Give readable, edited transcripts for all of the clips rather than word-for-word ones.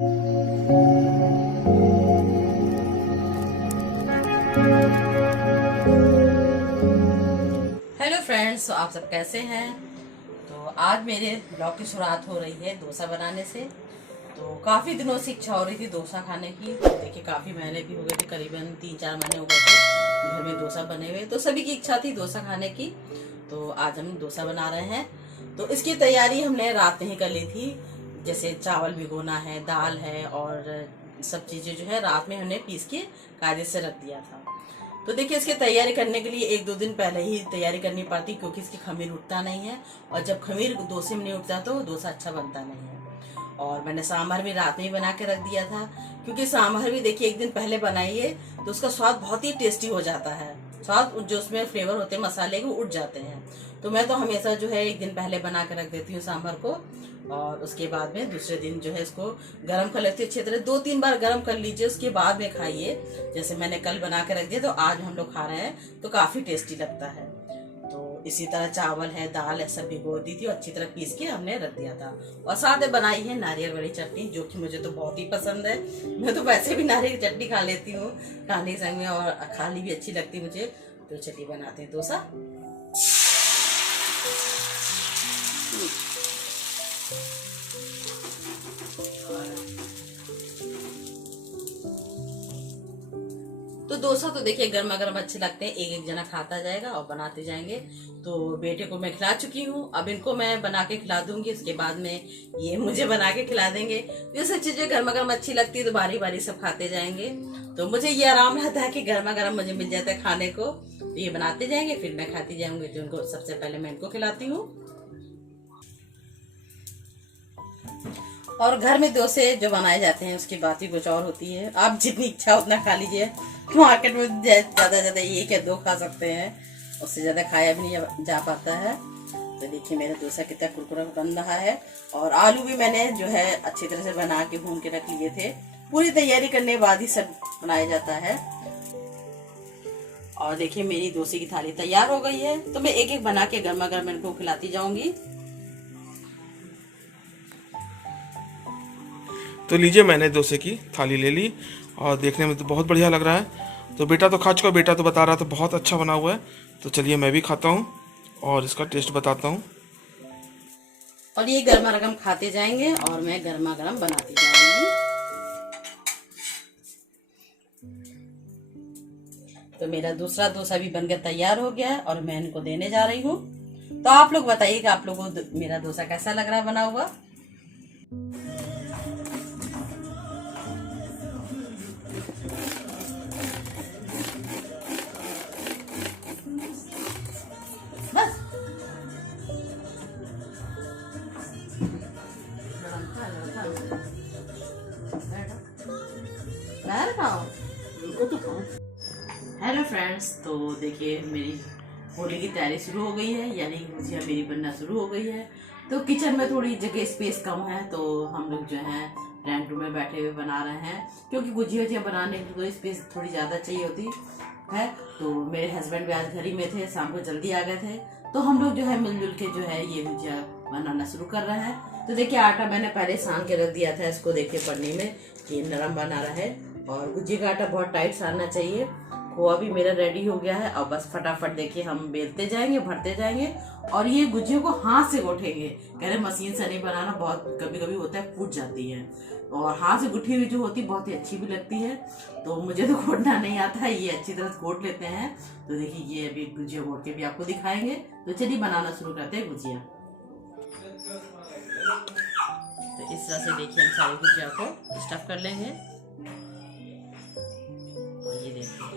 Hello friends, तो आप सब कैसे हैं। तो आज मेरे ब्लॉग की शुरुआत हो रही है डोसा बनाने से। तो काफ़ी दिनों से इच्छा हो रही थी डोसा खाने की। तो देखिए काफ़ी महीने भी हो गए थे, करीबन 3-4 महीने हो गए थे घर में डोसा बने हुए। तो सभी की इच्छा थी डोसा खाने की। तो आज हम डोसा बना रहे हैं। तो इसकी तैयारी हमने रात में ही कर ली थी। जैसे चावल भिगोना है, दाल है और सब चीज़ें जो है रात में हमने पीस के कायदे से रख दिया था। तो देखिए इसकी तैयारी करने के लिए 1-2 दिन पहले ही तैयारी करनी पड़ती, क्योंकि इसकी खमीर उठता नहीं है। और जब खमीर डोसे में नहीं उठता तो डोसा अच्छा बनता नहीं है। और मैंने सांभर भी रात में ही बना के रख दिया था, क्योंकि सांभर भी देखिए 1 दिन पहले बनाइए तो उसका स्वाद बहुत ही टेस्टी हो जाता है। स्वाद जो उसमें फ्लेवर होते हैं मसाले के उठ जाते हैं। तो मैं तो हमेशा जो है 1 दिन पहले बना के रख देती हूँ सांभर को। और उसके बाद में दूसरे दिन जो है इसको गर्म कर लेती हूँ अच्छी तरह। 2-3 बार गर्म कर लीजिए, उसके बाद में खाइए। जैसे मैंने कल बना के रख दिया तो आज हम लोग खा रहे हैं तो काफ़ी टेस्टी लगता है। तो इसी तरह चावल है, दाल है, सब भिगो दी थी और अच्छी तरह पीस के हमने रख दिया था। और साथ में बनाई है नारियल वाली चटनी, जो कि मुझे तो बहुत ही पसंद है। मैं तो वैसे भी नारियल की चटनी खा लेती हूँ खाने के संग में, और खाली भी अच्छी लगती है मुझे। तो चलिए बनाते हैं डोसा। तो डोसा तो देखिए गर्मा गर्म अच्छे लगते हैं, एक एक जना खाता जाएगा और बनाते जाएंगे। तो बेटे को मैं खिला चुकी हूँ, अब इनको मैं बना के खिला दूंगी। उसके बाद में ये मुझे बना के खिला देंगे। तो ये सब चीजें गर्मा गर्म अच्छी लगती है तो बारी बारी सब खाते जाएंगे। तो मुझे ये आराम रहता है कि गर्मा गर्म मुझे मिल जाता है खाने को। तो ये बनाते जाएंगे फिर मैं खाती जाऊंगी। तो उनको सबसे पहले मैं इनको खिलाती हूँ। और घर में डोसे जो बनाए जाते हैं उसकी बात ही कुछ और होती है। आप जितनी इच्छा उतना खा लीजिए। मार्केट में ज्यादा ज्यादा 1 या 2 खा सकते हैं, उससे ज्यादा खाया भी नहीं जा पाता है। तो देखिए मेरा डोसा कितना कुरकुरा बन रहा है। और आलू भी मैंने जो है अच्छी तरह से बना के भून के रख लिए थे। पूरी तैयारी करने के बाद ही सब बनाया जाता है। और देखिए मेरी डोसे की थाली तैयार हो गई है। तो मैं एक एक बना के गर्मा गर्म इनको खिलाती जाऊंगी। तो लीजिए, मैंने डोसे की थाली ले ली और देखने में तो बहुत बढ़िया लग रहा है। तो बेटा तो खा चुका, बेटा तो बता रहा था बहुत अच्छा बना हुआ है। तो चलिए मैं भी खाता हूँ और इसका टेस्ट बताता हूँ। और ये गर्मा गर्म खाते जाएंगे और मैं गर्मा गर्म बनाती जाऊंगी। तो मेरा दूसरा डोसा भी बनकर तैयार हो गया है और मैं इनको देने जा रही हूँ। तो आप लोग बताइए कि आप लोगों को मेरा डोसा कैसा लग रहा है बना हुआ। बस हेलो फ्रेंड्स, तो देखिए मेरी होली की तैयारी शुरू हो गई है, यानी कि गुजिया मेरी बनना शुरू हो गई है। तो किचन में थोड़ी जगह स्पेस कम है, तो हम लोग जो है रेंट रूम में बैठे हुए बना रहे हैं, क्योंकि गुजिया वजिया बनाने की तो स्पेस थोड़ी ज़्यादा चाहिए होती है। तो मेरे हस्बैंड भी आज घर ही में थे, शाम को जल्दी आ गए थे। तो हम लोग जो है मिलजुल के जो है ये गुजिया बनाना शुरू कर रहे हैं। तो देखिए आटा मैंने पहले सान के रख दिया था, इसको देखिए पढ़ने में कि नरम बना रहा है। और गुजिया का आटा बहुत टाइट सानना चाहिए। खोआ भी मेरा रेडी हो गया है। अब बस फटाफट देखिए हम बेलते जाएंगे, भरते जाएंगे और ये गुजिया को हाथ से गोठेंगे। कह रहे मशीन से नहीं बनाना, बहुत कभी कभी होता है फूट जाती है। और हाथ से गुठी हुई जो होती है बहुत ही अच्छी भी लगती है। तो मुझे तो घोटना नहीं आता है, ये अच्छी तरह से घोट लेते हैं। तो देखिए ये अभी गुजिया घोट के भी आपको दिखाएंगे। तो चलिए बनाना शुरू करते हैं गुजिया। तो इस तरह से देखिए हम सारी गुजिया को स्टफ कर लेंगे। और ये देखिए,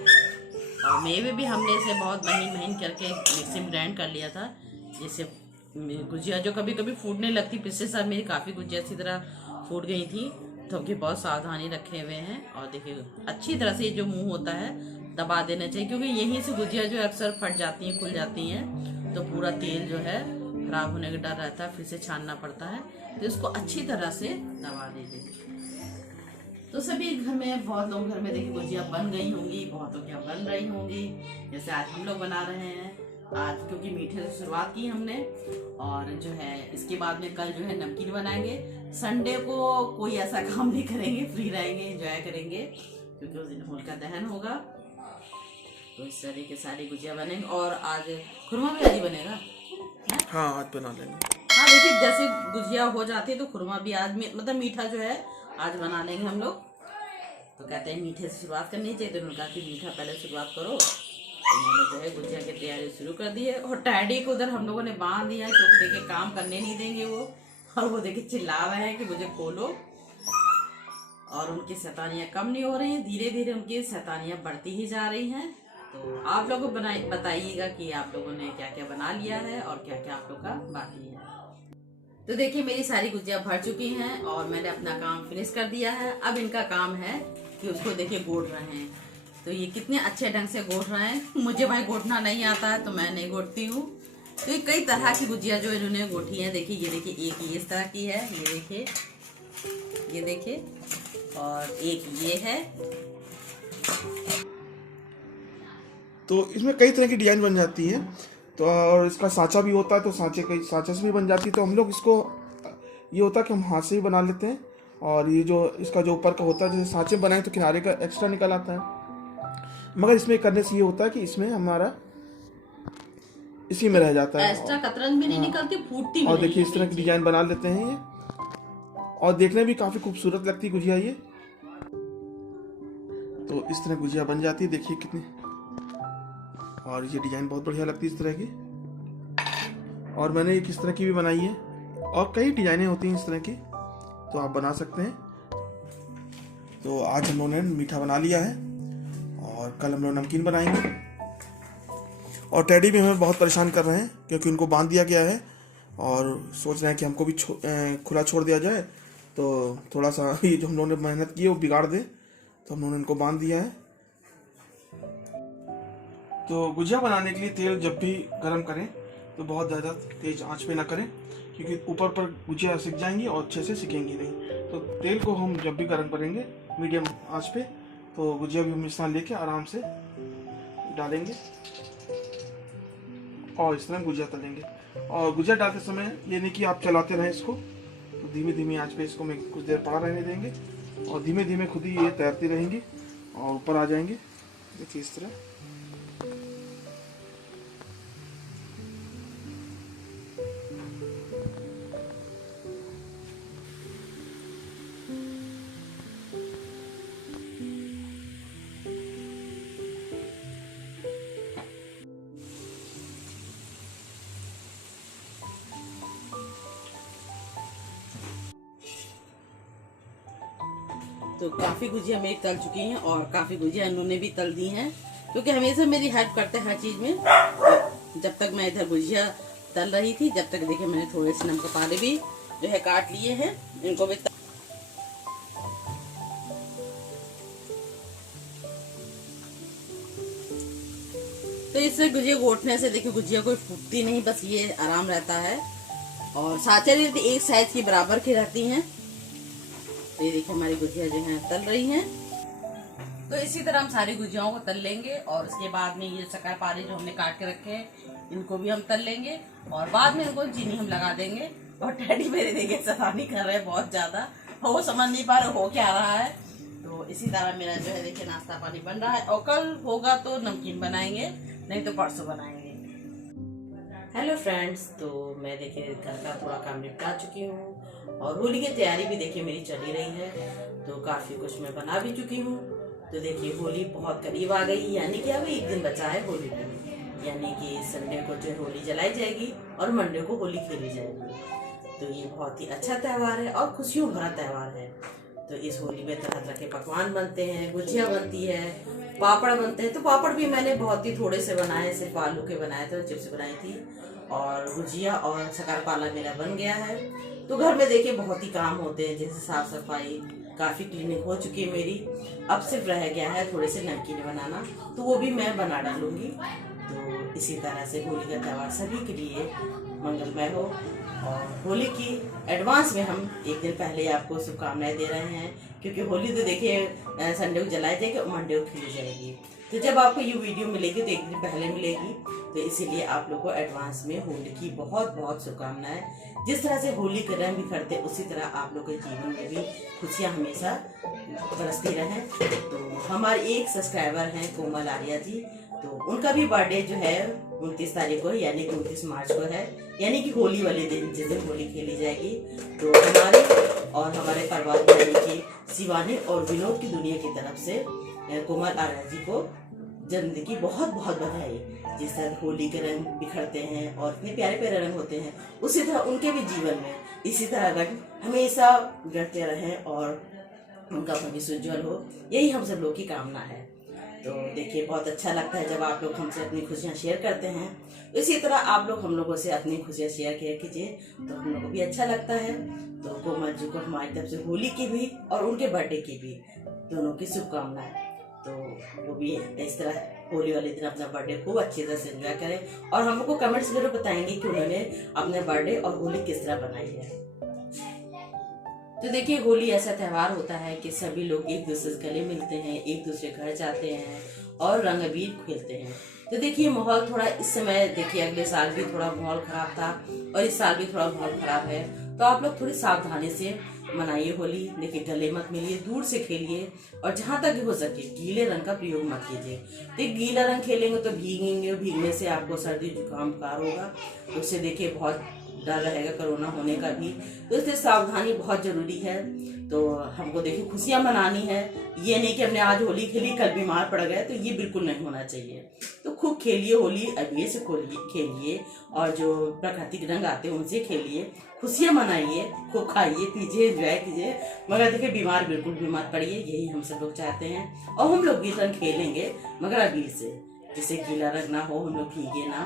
और मेवे भी हमने इसे बहुत महीन महीन करके मिक्सी में ग्राइंड कर लिया था। जैसे गुजिया जो कभी कभी फूटने लगती, पिछले साल मेरी काफ़ी गुजिया इसी तरह फूट गई थी। तो कि बहुत सावधानी रखे हुए हैं। और देखिए अच्छी तरह से जो मुंह होता है दबा देना चाहिए, क्योंकि यहीं से गुजिया जो अक्सर फट जाती हैं, खुल जाती हैं। तो पूरा तेल जो है खराब होने का डर रहता है, फिर से छानना पड़ता है। तो इसको अच्छी तरह से दबा दीजिए। तो सभी घर में, बहुत लोग घर में देखिए गुजिया बन गई होंगी, बहुतों क्या बन रही होंगी। जैसे आज हम लोग बना रहे हैं आज, क्योंकि मीठे से शुरुआत की हमने। और जो है इसके बाद में कल जो है नमकीन बनाएंगे। संडे को कोई ऐसा काम नहीं करेंगे, फ्री रहेंगे, एंजॉय करेंगे, क्योंकि उस दिन होलिका दहन होगा। तो इस तरह के सारी गुजिया बनेंगे। और आज खुरमा भी आज ही बनेगा है? हाँ आज बना लेंगे। हाँ देखिए, जैसे गुजिया हो जाती है तो खुरमा भी आज मतलब मीठा जो है आज बना लेंगे हम लोग। तो कहते हैं मीठे से शुरुआत करनी चाहिए, तो उन्होंने कहा कि मीठा पहले शुरुआत करो। तो मैंने जो है गुजिया की तैयारी शुरू कर दी है। और टैडी को उधर हम लोगों ने बांध दिया है, क्योंकि देखिए काम करने नहीं देंगे वो। और वो देखिए चिल्ला रहे हैं कि मुझे खोलो। और उनकी शैतानियाँ कम नहीं हो रही हैं, धीरे धीरे उनकी शैतानियाँ बढ़ती ही जा रही हैं। तो आप लोगों को बताइएगा कि आप लोगों ने क्या क्या बना लिया है और क्या क्या आप लोग का बाकी है। तो देखिए मेरी सारी गुजिया भर चुकी हैं और मैंने अपना काम फिनिश कर दिया है। अब इनका काम है कि उसको देखिए गोड़ रहे हैं। तो ये कितने अच्छे ढंग से गोड़ रहे हैं। मुझे भाई गोटना नहीं आता है तो मैं नहीं गोटती हूँ। तो ये कई तरह की गुजिया जो इन्होंने गोठी है, देखिए ये देखिए, एक ये इस तरह की है, ये देखिए, और एक ये है। तो इसमें कई तरह की डिजाइन बन जाती है। तो और इसका सांचा भी होता है, तो सांचे से भी बन जाती है। तो हम लोग इसको ये होता है कि हम हाथ से भी बना लेते हैं। और ये जो इसका जो ऊपर का होता है, जैसे सांचे बनाए तो किनारे का एक्स्ट्रा निकल आता है। मगर इसमें करने से ये होता है कि इसमें हमारा इसी में रह जाता है, एक्स्ट्रा कतरन भी नहीं निकलती, फूटती भी और नहीं। देखिए इस तरह की डिजाइन बना लेते हैं ये, और देखने भी काफी खूबसूरत लगती है गुजिया ये। तो इस तरह गुजिया बन जाती है, देखिए कितनी, और ये डिजाइन बहुत बढ़िया लगती है इस तरह की। और मैंने एक इस तरह की भी बनाई है, और कई डिजाइनें होती हैं इस तरह की, तो आप बना सकते हैं। तो आज हम लोगों ने मीठा बना लिया है और कल हम लोग नमकीन बनाएंगे। और टैडी भी हमें बहुत परेशान कर रहे हैं, क्योंकि उनको बांध दिया गया है और सोच रहे हैं कि हमको भी खुला छोड़ दिया जाए, तो थोड़ा सा ये जो हम लोगों ने मेहनत की है वो बिगाड़ दे। तो हम लोगों ने इनको बांध दिया है। तो गुजिया बनाने के लिए तेल जब भी गर्म करें तो बहुत ज़्यादा तेज आंच पे ना करें, क्योंकि ऊपर पर गुजिया सिक जाएंगी और अच्छे से सिकेंगी नहीं। तो तेल को हम जब भी गर्म करेंगे मीडियम आंच पे, तो गुजिया भी हम इस तरह लेके आराम से डालेंगे और इस तरह गुजिया तलेंगे। और गुजिया डालते समय ये नहीं कि आप चलाते रहें इसको, तो धीमी धीमी आंच पे इसको मैं कुछ देर पड़ा रहने देंगे, और धीमे धीमे खुद ही ये तैरती रहेंगी और ऊपर आ जाएंगे। देखिए इस तरह। तो काफ़ी गुजिया मेरी तल चुकी हैं और काफ़ी गुजिया इन्होंने भी तल दी हैं, क्योंकि हमेशा मेरी हेल्प करते हैं हर चीज़ में। तो जब तक मैं इधर गुजिया तल रही थी, जब तक देखिए मैंने थोड़े से नमक पारे भी जो है काट लिए हैं, इनको भी तो इससे गुजिया गोटने से देखिए गुजिया कोई फूटती नहीं, बस ये आराम रहता है। और साँचे एक साइज की बराबर की रहती हैं। तो ये देखिए हमारी गुजिया जो है तल रही हैं। तो इसी तरह हम सारी गुजियाओं को तल लेंगे, और उसके बाद में ये शक्कर पारे जो हमने काट के रखे हैं इनको भी हम तल लेंगे, और बाद में इनको चीनी हम लगा देंगे। और टैडी मेरे देखिए शैतानी कर रहे हैं बहुत ज्यादा, वो समझ नहीं पा रहे हो क्या रहा है। तो इसी तरह मेरा जो है देखिए नाश्ता पानी बन रहा है, और कल होगा तो नमकीन बनाएंगे, नहीं तो परसों बनाएंगे। हेलो फ्रेंड्स, तो मैं देखिए घर का थोड़ा काम निपटा चुकी हूँ, और होली की तैयारी भी देखिए मेरी चली रही है। तो काफ़ी कुछ मैं बना भी चुकी हूँ। तो देखिए होली बहुत करीब आ गई, यानी कि अब एक दिन बचा है होली को, यानी कि संडे को जो होली जलाई जाएगी और मंडे को होली खेली जाएगी। तो ये बहुत ही अच्छा त्यौहार है और खुशियों भरा त्यौहार है। तो इस होली में तरह तरह के पकवान बनते हैं, गुजिया बनती है, पापड़ बनते हैं। तो पापड़ भी मैंने बहुत ही थोड़े से बनाए, सिर्फ आलू के बनाए थे, चिप्स बनाई थी, और गुजिया और शक्करपारा मेरा बन गया है। तो घर में देखिए बहुत ही काम होते हैं, जैसे साफ सफाई, काफ़ी क्लीनिंग हो चुकी है मेरी। अब सिर्फ रह गया है थोड़े से नमकीन बनाना, तो वो भी मैं बना डालूंगी। तो इसी तरह से होली का त्यौहार सभी के लिए मंगलमय हो। और होली की एडवांस में हम एक दिन पहले आपको शुभकामनाएं दे रहे हैं, क्योंकि होली तो देखिए संडे को जलाई जाएगी और मंडे को खेली जाएगी। तो जब आपको ये वीडियो मिलेगी तो एक दिन पहले मिलेगी, तो इसीलिए आप लोग को एडवांस में होली की बहुत बहुत शुभकामनाएं। जिस तरह से होली के रंग बिखरते उसी तरह आप लोग के जीवन में भी खुशियाँ हमेशा बरसती रहें। तो हमारे एक सब्सक्राइबर हैं कोमल आर्या जी, तो उनका भी बर्थडे जो है 29 तारीख को यानी कि 29 मार्च को है, यानी कि होली वाले दिन जिस दिन होली खेली जाएगी। तो हमारे और हमारे परिवार यानी कि शिवानी और विनोद की दुनिया की तरफ से कोमल आर्या जी को जन्मदिन की बहुत बहुत बधाई। जिस तरह होली के रंग बिखरते हैं और इतने प्यारे प्यारे रंग होते हैं, उसी तरह उनके भी जीवन में इसी तरह रंग हमेशा बिखरते रहें और उनका भविष्य उज्जवल हो, यही हम सब लोग की कामना है। तो देखिए बहुत अच्छा लगता है जब आप लोग हमसे अपनी खुशियाँ शेयर करते हैं। इसी तरह आप लोग हम लोगों से अपनी खुशियाँ शेयर किया कीजिए, तो हम लोग को भी अच्छा लगता है। तो कोमल जी को हमारी तरफ से होली की भी और उनके बर्थडे की भी दोनों की शुभकामनाएं। तो वो भी इस तरह होली वाले दिन अपना बर्थडे खूब अच्छी तरह से एंजॉय करें और हम लोग को कमेंट्स जरूर बताएंगे कि उन्होंने अपने बर्थडे और होली किस तरह बनाई है। तो देखिए होली ऐसा त्योहार होता है कि सभी लोग एक दूसरे से गले मिलते हैं, एक दूसरे घर जाते हैं और रंग अबीर खेलते हैं। तो देखिए माहौल थोड़ा इस समय देखिए अगले साल भी थोड़ा माहौल खराब था और इस साल भी थोड़ा माहौल खराब है, तो आप लोग थोड़ी सावधानी से मनाइए होली। देखिए गले मत मिलिए, दूर से खेलिए और जहाँ तक हो सके गीले रंग का प्रयोग मत कीजिए। तो गीला रंग खेलेंगे तो भीगेंगे, भीगने से आपको सर्दी जुकाम बुखार होगा, तो उससे देखिए बहुत डर रहेगा कोरोना होने का भी। तो इसलिए सावधानी बहुत जरूरी है। तो हमको देखिए खुशियां मनानी है, ये नहीं कि हमने आज होली खेली कल बीमार पड़ गए, तो ये बिल्कुल नहीं होना चाहिए। तो खूब खेलिए होली, अबीर से खेलिए और जो प्राकृतिक रंग आते हैं उनसे खेलिए, खुशियां मनाइए, खूब खाइए पीजिए एंजॉय कीजिए, मगर देखिए बीमार बिल्कुल भी मत पड़िए, यही हम सब लोग चाहते हैं। और हम लोग भी रंग खेलेंगे मगर अबीर से, जिससे गीला रंग ना हो, हम लोग भीगे ना।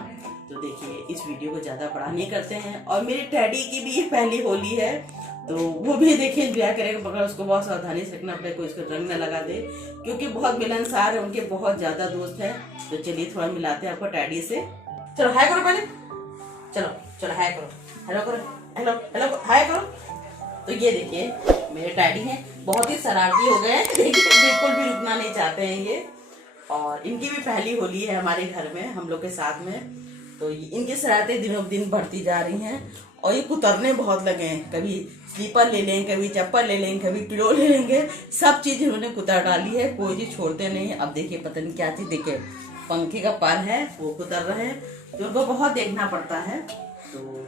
तो देखिए इस वीडियो को ज्यादा बड़ा नहीं करते हैं। और मेरे टैडी की भी ये पहली होली है, तो वो भी देखिए एंजॉय करेगा, मगर उसको बहुत सावधानी से रखना पड़ेगा, कोई उसको रंग न लगा दे, क्योंकि बहुत मिलनसार है, उनके बहुत ज्यादा दोस्त हैं। तो चलिए थोड़ा मिलाते हैं आपको टैडी से। चलो हाय करो पहले, चलो चलो हाय करो, हेलो करो, हेलो हेलो हाय करो। तो ये देखिए मेरे टैडी हैं, बहुत ही शरारती हो गए हैं, बिल्कुल भी रुकना नहीं चाहते हैं ये। और इनकी भी पहली होली है हमारे घर में हम लोग के साथ में। तो इनकी शरारतें दिनों दिन बढ़ती जा रही हैं और ये कुतरने बहुत लगे हैं। कभी स्लीपर ले लेंगे, कभी चप्पल ले लेंगे, कभी पिलो ले लेंगे, सब चीज इन्होंने कुतर डाली है, कोई चीज छोड़ते नहीं है। अब देखिए पता नहीं क्या चीज, देखिए पंखे का पर है वो कुतर रहे हैं, तो उनको बहुत देखना पड़ता है। तो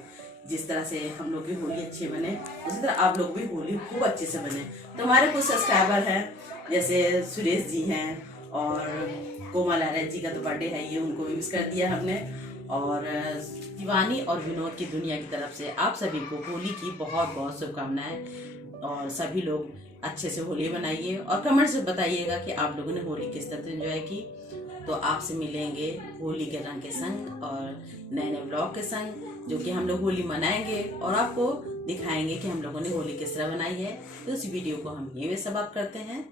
जिस तरह से हम लोग की होली अच्छी बने उसी तरह आप लोग भी होली खूब अच्छे से बने। तो हमारे कुछ सब्सक्राइबर हैं, जैसे सुरेश जी हैं और कोमल आर्या जी का तो बर्थडे है, ये उनको भी विश कर दिया हमने। और शिवानी और विनोद की दुनिया की तरफ से आप सभी को होली की बहुत बहुत शुभकामनाएं। और सभी लोग अच्छे से होली मनाइए और कमेंट्स में बताइएगा कि आप लोगों ने होली किस तरह से एंजॉय की। तो आपसे मिलेंगे होली के रंग के संग और नए नए ब्लॉग के संग, जो कि हम लोग होली मनाएंगे और आपको दिखाएंगे कि हम लोगों ने होली किस तरह बनाई है। तो इस वीडियो को हम यहीं समाप्त करते हैं।